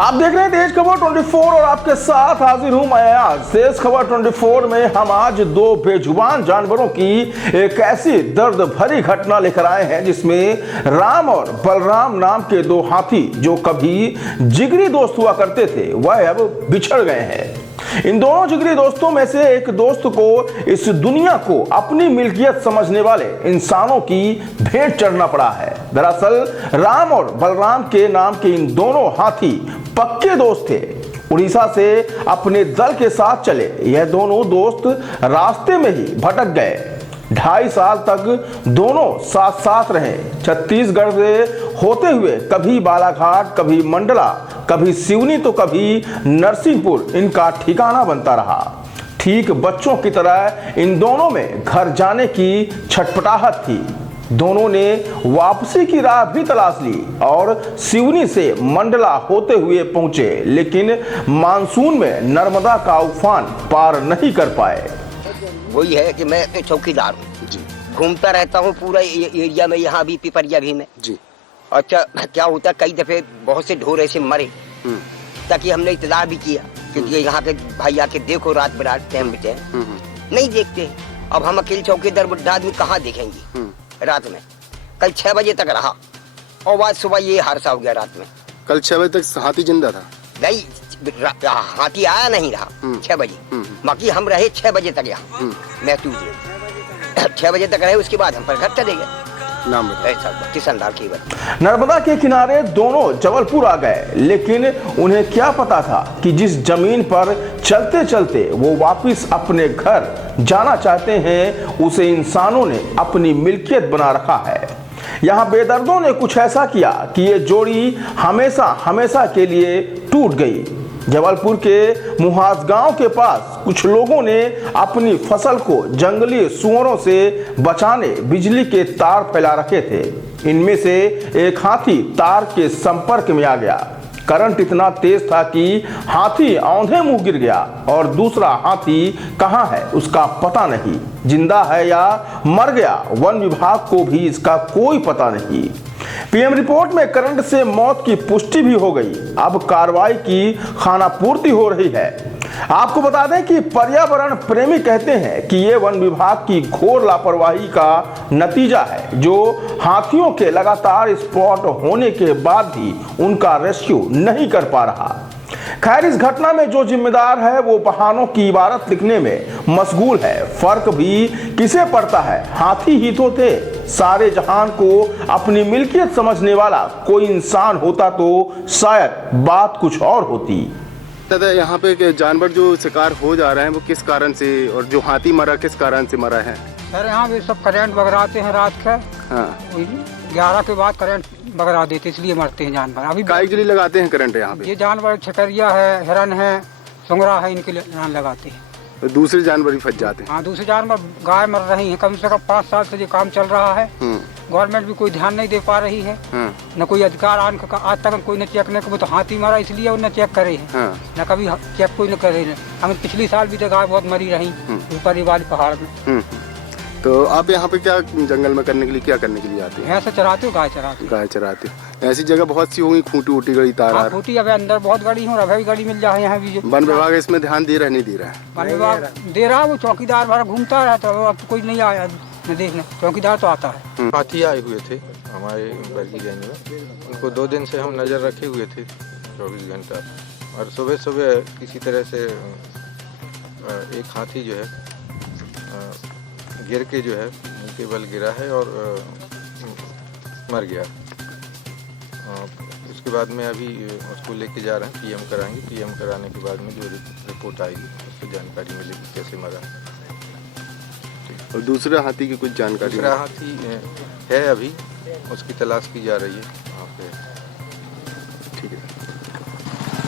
आप देख रहे हैं तेज खबर 24 और आपके साथ हाजिर हूं मैं आज। तेज खबर 24 में हम आज दो बेजुबान जानवरों की एक ऐसी दर्द भरी घटना लेकर आए हैं जिसमें राम और बलराम नाम के दो हाथी जो कभी जिगरी दोस्त हुआ करते थे वह अब बिछड़ गए हैं। इन दोनों जिगरी दोस्तों में से एक दोस्त को इस दुनिया को अपनी मिल्कियत समझने वाले इंसानों की भेंट चढ़ना पड़ा है। दरअसल राम और बलराम के नाम के इन दोनों हाथी पक्के दोस्त थे। उड़ीसा से अपने दल के साथ चले यह दोनों दोस्त रास्ते में ही भटक गए। 2.5 साल तक दोनों साथ साथ रहे। छत्तीसगढ़ से होते हुए कभी बालाघाट, कभी मंडला, कभी सिवनी तो कभी नरसिंहपुर इनका ठिकाना बनता रहा। ठीक बच्चों की तरह इन दोनों में घर जाने की छटपटाहट थी। दोनों ने वापसी की राह भी तलाश ली और सिवनी से मंडला होते हुए पहुंचे, लेकिन मानसून में नर्मदा का उफान पार नहीं कर पाए। वही है कि मैं चौकीदार हूँ जी, घूमता रहता हूँ पूरा एरिया में, यहाँ भी पिपरिया भी में जी। और क्या होता है कई दफे बहुत से ढोर ऐसे मरे ताकि हमने इतला भी किया क्योंकि यहाँ के भाई आके देखो रात बिरात टाइम बिटे नहीं देखते। अब हम अकेले चौकीदार बुढ़ा आदमी कहाँ देखेंगे रात में। कल 6 बजे तक रहा और बाद सुबह ये हादसा हो गया। रात में कल 6 बजे तक हाथी जिंदा था? नहीं, हाथी आया नहीं रहा 6 बजे, बाकी हम रहे 6 बजे तक यहाँ। मैं 6 बजे तक रहे, उसके बाद हम पर घर चले गए। नाम किशन लाल की बात। नर्मदा के किनारे दोनों जबलपुर आ गए, लेकिन उन्हें क्या पता था कि जिस जमीन पर चलते चलते वो वापस अपने घर जाना चाहते हैं उसे इंसानों ने अपनी मिल्कियत बना रखा है। यहाँ बेदर्दों ने कुछ ऐसा किया कि ये जोड़ी हमेशा हमेशा के लिए टूट गई। जबलपुर के मुहास गांव के पास कुछ लोगों ने अपनी फसल को जंगली सुअरों से बचाने बिजली के तार फैला रखे थे। इनमें से एक हाथी तार के संपर्क में आ गया। करंट इतना तेज था कि हाथी औंधे मुंह गिर गया और दूसरा हाथी कहां है उसका पता नहीं। जिंदा है या मर गया, वन विभाग को भी इसका कोई पता नहीं। पीएम रिपोर्ट में करंट से मौत की पुष्टि भी हो गई। अब कार्रवाई की खानापूर्ति हो रही है। आपको बता दें कि पर्यावरण प्रेमी कहते हैं कि ये वन विभाग की घोर लापरवाही का नतीजा है जो हाथियों के लगातार स्पॉट होने के बाद भी उनका रेस्क्यू नहीं कर पा रहा। खैर, इस घटना में जो जिम्मेदार है वो बहानों की इबारत लिखने में मशगूल है। फर्क भी किसे पड़ता है, हाथी ही तो थे। सारे जहान को अपनी मिल्कियत समझने वाला कोई इंसान होता तो शायद बात कुछ और होती। दादा, यहाँ पे जानवर जो शिकार हो जा रहे हैं वो किस कारण से, और जो हाथी मरा किस कारण से मरा है? सर यहाँ भी सब करंट बगराते हैं रात का। हाँ। 11 के बाद करंट बगरा देते इसलिए मरते हैं जानवर। अभी काय के लिए लगाते हैं करंट यहाँ पे? ये जानवर छकरिया है, हिरन है, सुंगरा है, इनके लिए लगाते हैं। तो दूसरे जानवर भी फंस जाते हैं? हाँ, दूसरे जानवर गाय मर रही है। कम से कम 5 साल से ये काम चल रहा है। गवर्नमेंट भी कोई ध्यान नहीं दे पा रही है। न कोई अधिकार आज तक कोई न चेक नहीं। तो हाथी मारा इसलिए उन्हें चेक करे है, न कभी चेक कोई न करे। हमें पिछली साल भी गाय बहुत मरी रही ऊपर वाली पहाड़ में। तो आप यहाँ पे क्या जंगल में करने के लिए, क्या करने के लिए आते हैं? ऐसा चराते हो? गाय चराते। गाय चराते हो। ऐसी जगह बहुत सी होंगी खूंटी वूटी गड़ी तार? खूंटी अब अंदर बहुत गड़ी हूँ, अभी गड़ी मिल जाए यहाँ भी। वन विभाग इसमें ध्यान दे रहा है? नहीं दे रहा है वन विभाग दे रहा है। वो चौकीदार भरा घूमता रहता है, अब तो कोई नहीं आया न देखने। चौकीदार तो आता है। हाथी आए हुए थे हमारे बरगी रेंज में। उनको 2 दिन से हम नज़र रखे हुए थे 24 घंटा। और सुबह सुबह किसी तरह से एक हाथी जो है गिर के जो है उनके बल गिरा है और मर गया। उसके बाद में अभी उसको लेके जा रहे हैं, पीएम कराएंगे। पीएम कराने के बाद में जो रिपोर्ट आएगी उससे जानकारी मिलेगी कैसे मरा। और दूसरे हाथी की कुछ जानकारी? दूसरा हाथी है अभी उसकी तलाश की जा रही है वहाँ पे। ठीक है।